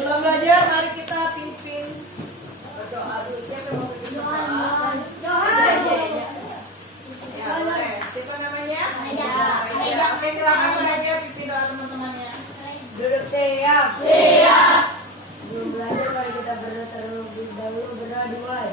Sebelum belajar, mari kita pimpin berdoa dulu. Siapa mau pimpin doa? Ya, boleh. Siapa namanya? Aida. Oke, silakan belajar pimpin doa teman-temannya. Duduk siap. Siap. Sebelum belajar, mari kita berdoa terlebih dahulu. Berdoa dimulai.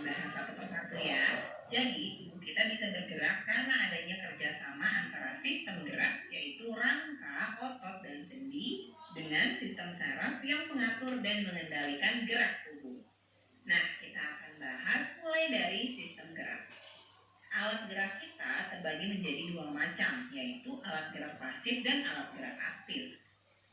akan bahas satu persatu ya. Jadi tubuh kita bisa bergerak karena adanya kerjasama antara sistem gerak, yaitu rangka, otot, dan sendi, dengan sistem saraf yang mengatur dan mengendalikan gerak tubuh. Nah, kita akan bahas mulai dari sistem gerak. Alat gerak kita terbagi menjadi dua macam, yaitu alat gerak pasif dan alat gerak aktif.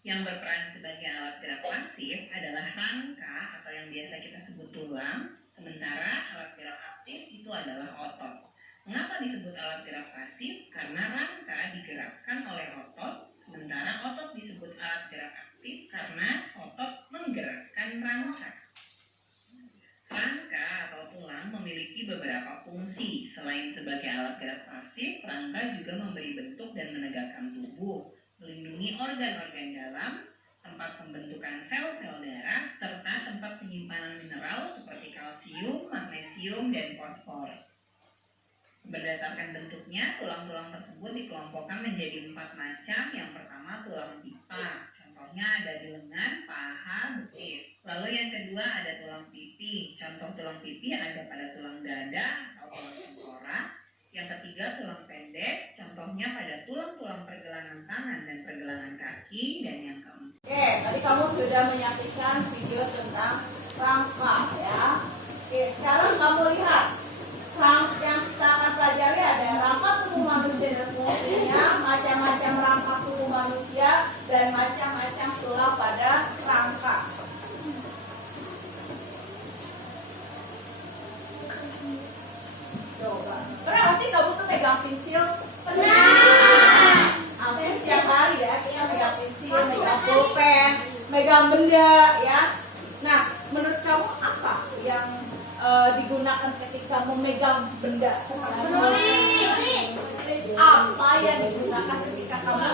Yang berperan sebagai alat gerak pasif adalah rangka atau yang biasa kita sebut tulang, sementara alat gerak aktif itu adalah otot. Mengapa disebut alat gerak pasif? Karena rangka digerakkan oleh otot, sementara otot disebut alat gerak aktif karena otot menggerakkan rangka. Rangka atau tulang memiliki beberapa fungsi. Selain sebagai alat gerak pasif, rangka juga memberi bentuk dan menegakkan tubuh, melindungi organ-organ dalam, tempat pembentukan sel-sel darah, serta tempat penyimpanan mineral seperti kalsium, magnesium, dan fosfor. Berdasarkan bentuknya, tulang-tulang tersebut dikelompokkan menjadi 4 macam. Yang pertama, tulang pipa. Contohnya ada di lengan, paha, betis. Lalu yang kedua ada tulang pipi. Contoh tulang pipi ada pada tulang dada atau tulang tengkorak. Yang ketiga tulang pendek. Contohnya pada tulang-tulang pergelangan tangan dan pergelangan kaki. Dan yang keempat. Oke, tadi kamu sudah menyaksikan video tentang rangka ya. Oke, sekarang kamu lihat rangka yang kita akan pelajari ada rangka tubuh manusia dan fungsinya, macam-macam rangka tubuh manusia, dan macam-macam tulang pada rangka. Coba, pernah sih kamu tuh pegang pensil? Pernah. Hampir setiap hari ya, kita megang pensil, megang pulpen, megang benda ya. Nah, menurut kamu apa yang digunakan ketika memegang benda? Apa yang digunakan ketika kamu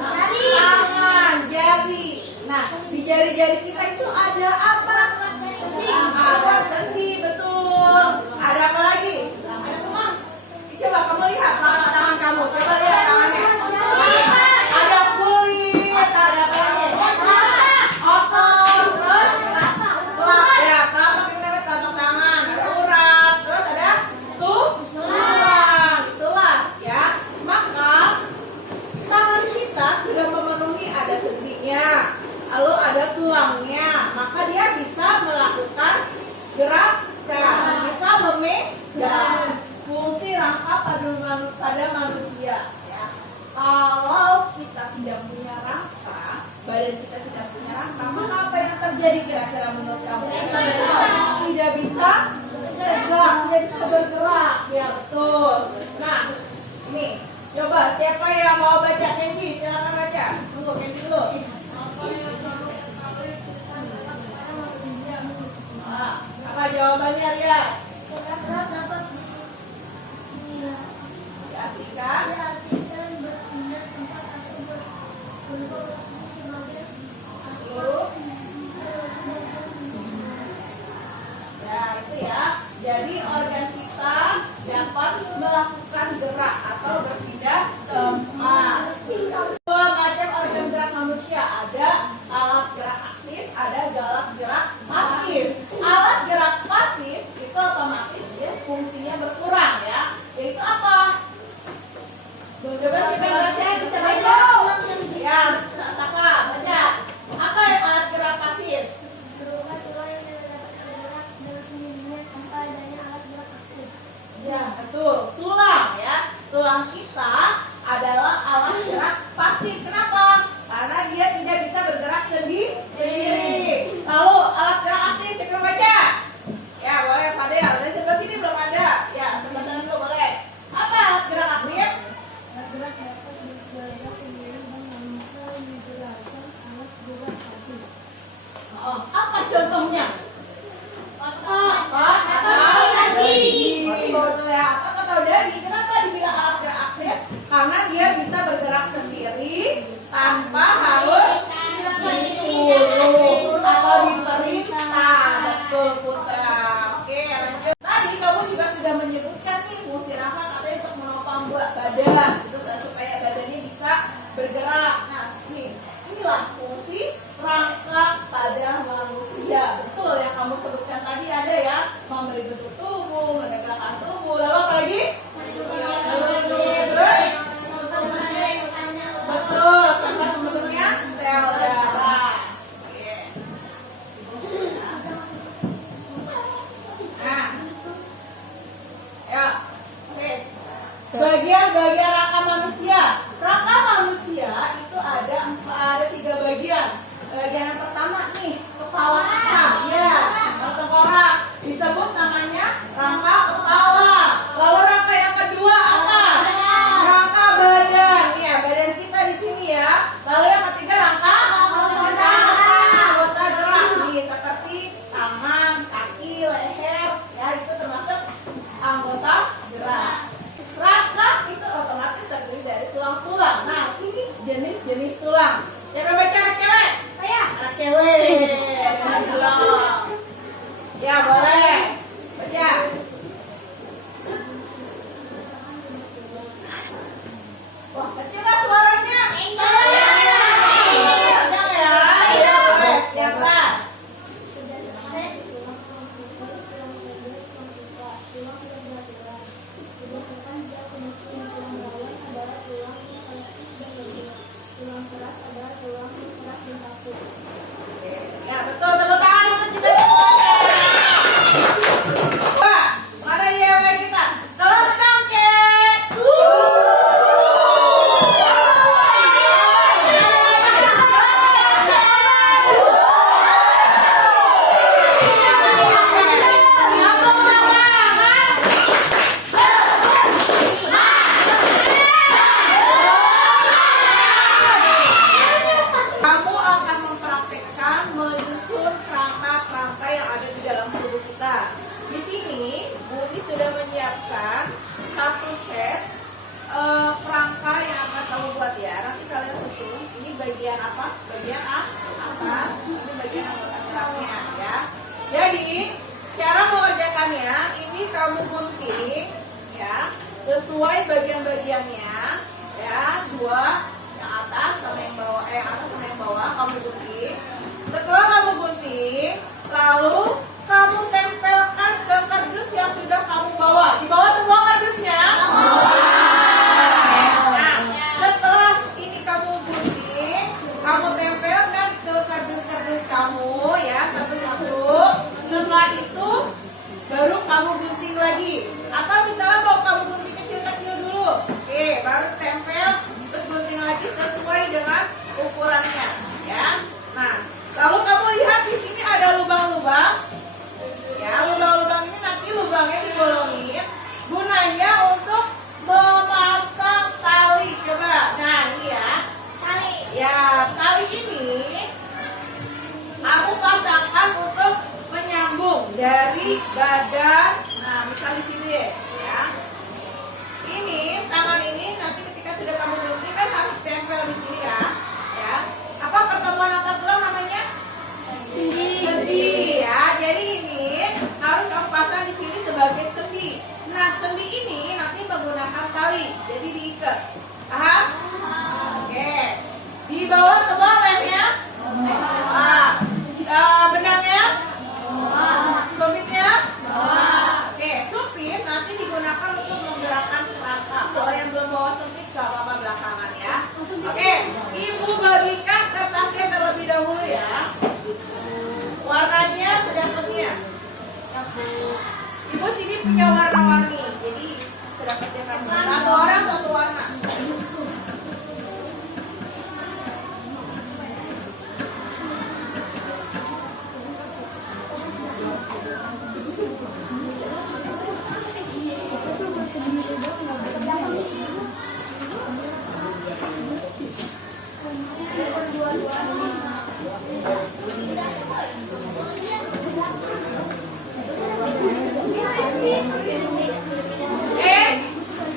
tangan, jari. Nah, di jari-jari kita itu ada apa? Ada sendi, betul. Ada apa lagi? Ada tulang. Coba kamu lihat tangan kamu. Coba lihat tangannya. Ada kulit. Ada apa lagi? Otot. Terus telapak ya, telapak kita telapak tangan. Ada urat. Terus ada tulang. Itulah ya. Maka tangan kita sudah memenuhi, ada sendinya, lalu ada tulangnya. Maka dia bisa melakukan gerakan, bisa memegang. Fungsi rangka pada manusia ya. Kalau kita tidak punya rangka, badan kita tidak punya rangka, maka apa yang terjadi kira-kira menurut kamu? Tidak bisa tegak, tidak bisa bergerak. Ya betul. Nah, ini coba siapa yang mau baca Kenji? Silakan baca. Tunggu Kenji dulu. Apa jawabannya lihat? Diartikan. Ya itu ya. Jadi organ kita dapat melakukan gerak atau berpindah tempat. Dua macam organ gerak manusia, ada alat gerak aktif, ada alat gerak pasif. Alat gerak pasif itu apa tubuh, menegakkan tubuh. Lalu apa lagi? Terus? Betul, tempat membentuknya sel darah. Oke. Nah, ya, oke. Bagian-bagian rangka manusia. Rangka manusia itu ada 3 bagian. Bagian yang pertama nih, kepala kita, ya, tengkorak. Disebut namanya rangka kepala. Lalu rangka yang kedua apa? Rangka badan. Ya, badan kita di sini ya. Lalu yang ketiga rangka anggota gerak. Nih, seperti tangan, kaki, leher, ya itu termasuk anggota gerak. Rangka itu otomatis terdiri dari tulang-tulang. Nah, ini jenis-jenis tulang. Siapa baca anak cewek? Saya. Anak cewek. Belum. Ya, boleh. Baca. Wah, kecil lah suaranya. Kencang ya. Ya, boleh. Siapa? Ya, betul. Tepuk tangan untuk kita semua. Wah, mana yel kita? Tolong sedang cek. Kamu akan mempraktekkan menyusun kerangka-kerangka yang ada di dalam tubuh kita. Di sini, Budi sudah menyiapkan satu set kerangka yang akan kamu buat ya. Nanti kalian susun. Ini bagian apa? Bagian atas. Ini bagian anggota geraknya ya. Jadi, cara mengerjakannya ini kamu gunting ya sesuai bagian-bagiannya ya. Dua yang atas sama yang bawah, yang atas sama yang bawah kamu gunting. Setelah kamu gunting, lalu kamu tempelkan ke kardus yang sudah kamu bawa. Di bawah semua kardusnya. Nah, setelah ini kamu gunting, kamu tempelkan ke kardus-kardus kamu ya, satu-satu. Setelah itu baru kamu gunting lagi. Atau misalnya mau kamu gunting kecil-kecil dulu. Oke, baru tempel terus gunting lagi sesuai dengan ukurannya ya. Nah, lalu kamu lihat di sini ada lubang-lubang ya. Lubang-lubang ini nanti lubangnya dibolongin gunanya untuk memasang tali. Coba, nah ini ya tali ya. Tali ini aku pasangkan untuk menyambung dari badan. Nah, misal di sini ya. Ini tangan ini nanti ketika sudah kamu gunting kan harus tempel di sini ya. Ya. Apa pertemuan antar tulang namanya? Sendi ya. Jadi ini harus kamu pasang di sini sebagai sendi. Nah, sendi ini nanti menggunakan tali. Jadi diikat. Paham? Oke. Di bawah semua lemnya? Benangnya? Sumpitnya? Oke, sumpit nanti digunakan untuk menggerakkan kerangka. Kalau yang belum bawa sumpit gak apa-apa belakangan ya. Oke, ibu bagikan kertasnya terlebih dahulu ya. Warnanya sedapatnya. Ibu sini punya warna-warni, jadi sedapatnya kamu. Satu orang satu warna.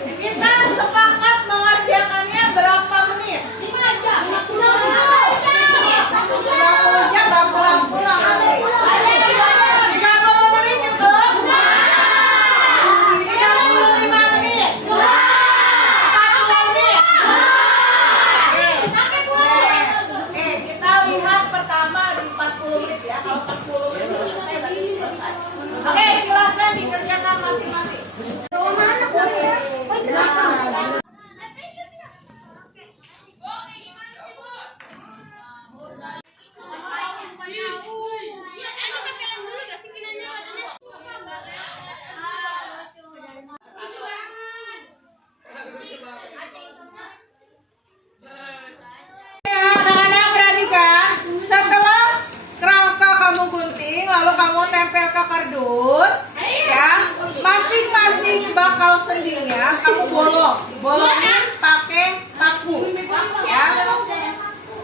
Di sini bolongin pakai paku. Ya.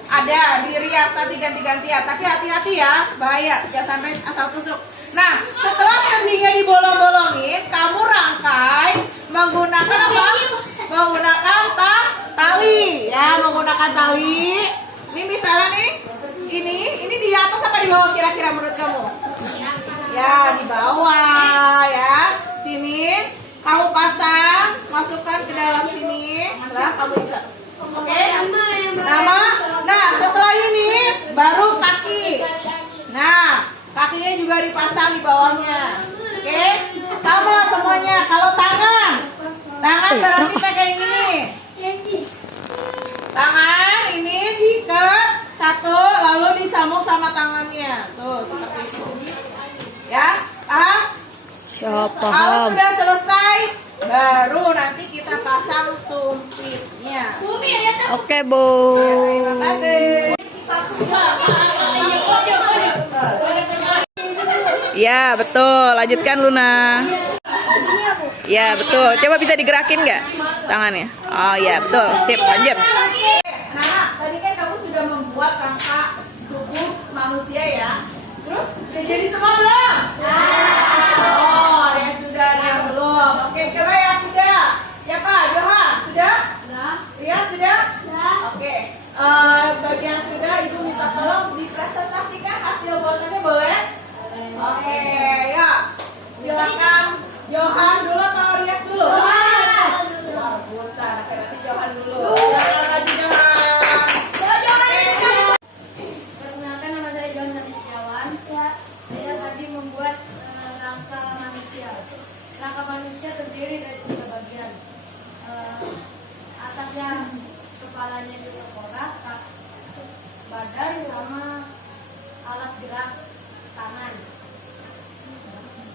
Ada di riak tadi ganti-gantian, tapi hati-hati ya, bahaya, jangan sampai asal tusuk. Nah, setelah sendinya dibolong-bolongin, kamu rangkai menggunakan apa? Menggunakan tali, ya, menggunakan tali. Ini misalnya nih, ini di atas apa di bawah kira-kira menurut kamu? Ya, di bawah ya. Sini, kamu pasang, masukkan ke dalam sini, lah kamu ikat. Oke? Nama. Nah, setelah ini baru kaki. Nah, kakinya juga dipasang di bawahnya. Oke? Sama semuanya. Kalau tangan berarti kayak gini. Tangan ini diikat satu, lalu disambung sama tangannya. Tuh, seperti itu. Ya, paham? Siap, Kalau paham. sudah selesai, baru nanti kita pasang sumpitnya. Oke, Bu. Terima kasih. Ya, betul. Lanjutkan, Luna. Ya, betul. Coba bisa digerakin nggak tangannya? Oh, ya, betul. Sip, lanjut. Nah, tadi kan kamu sudah membuat rangka tubuh manusia ya. Terus, udah jadi semua belum? Oh, ada yang sudah, ada yang belum. Oke, coba yang sudah. Ya Pak, Johan, sudah? Iya, sudah? Oke. Bagi yang sudah, Ibu minta tolong dipresentasikan hasil buatannya, boleh? Oke, ya. Silakan Johan dulu atau Riak dulu? Wah, buta. Berarti Johan dulu. Silakan lagi Johan. Perkenalkan, nama saya John Sati Setiawan. Saya tadi membuat rangka manusia. Rangka manusia terdiri dari 3 bagian. Atasnya kepalanya itu tengkorak, badan sama alat gerak tangan.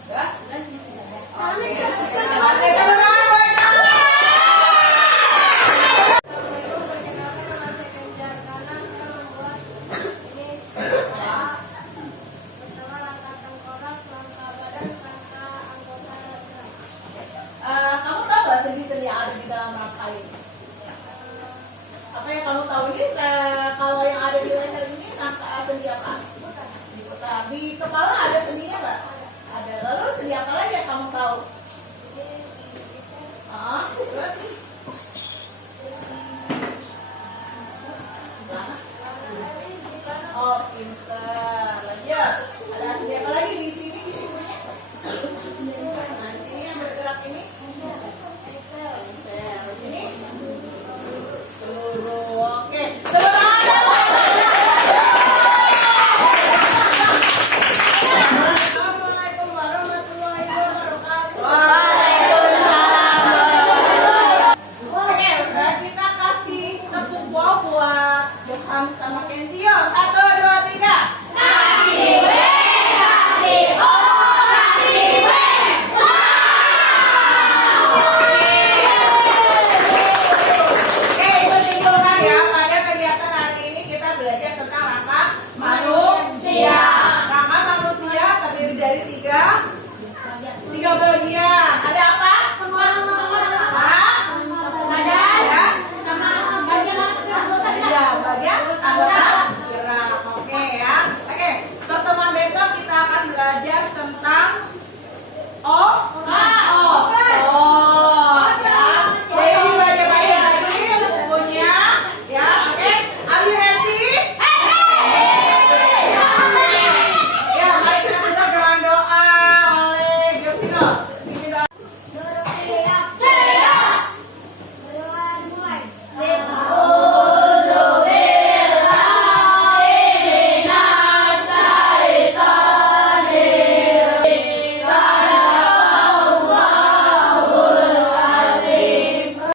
Ya? Dan sini saja. Oke, terima kasih teman-teman. Boleh tangan. Perkenalkan, nama saya Kenjar Kanan. Saya membuat ini pertama rangka tengkorak, rangka badan, rangka anggota gerak. Kamu tahu nggak sendi-sendi yang ada di dalam rangka ini? Apa yang kamu tahu ini? Kalau yang ada di leher ini rangka sendi apa? Di kepala ada sendinya nggak? Ada. Lalu sendi apa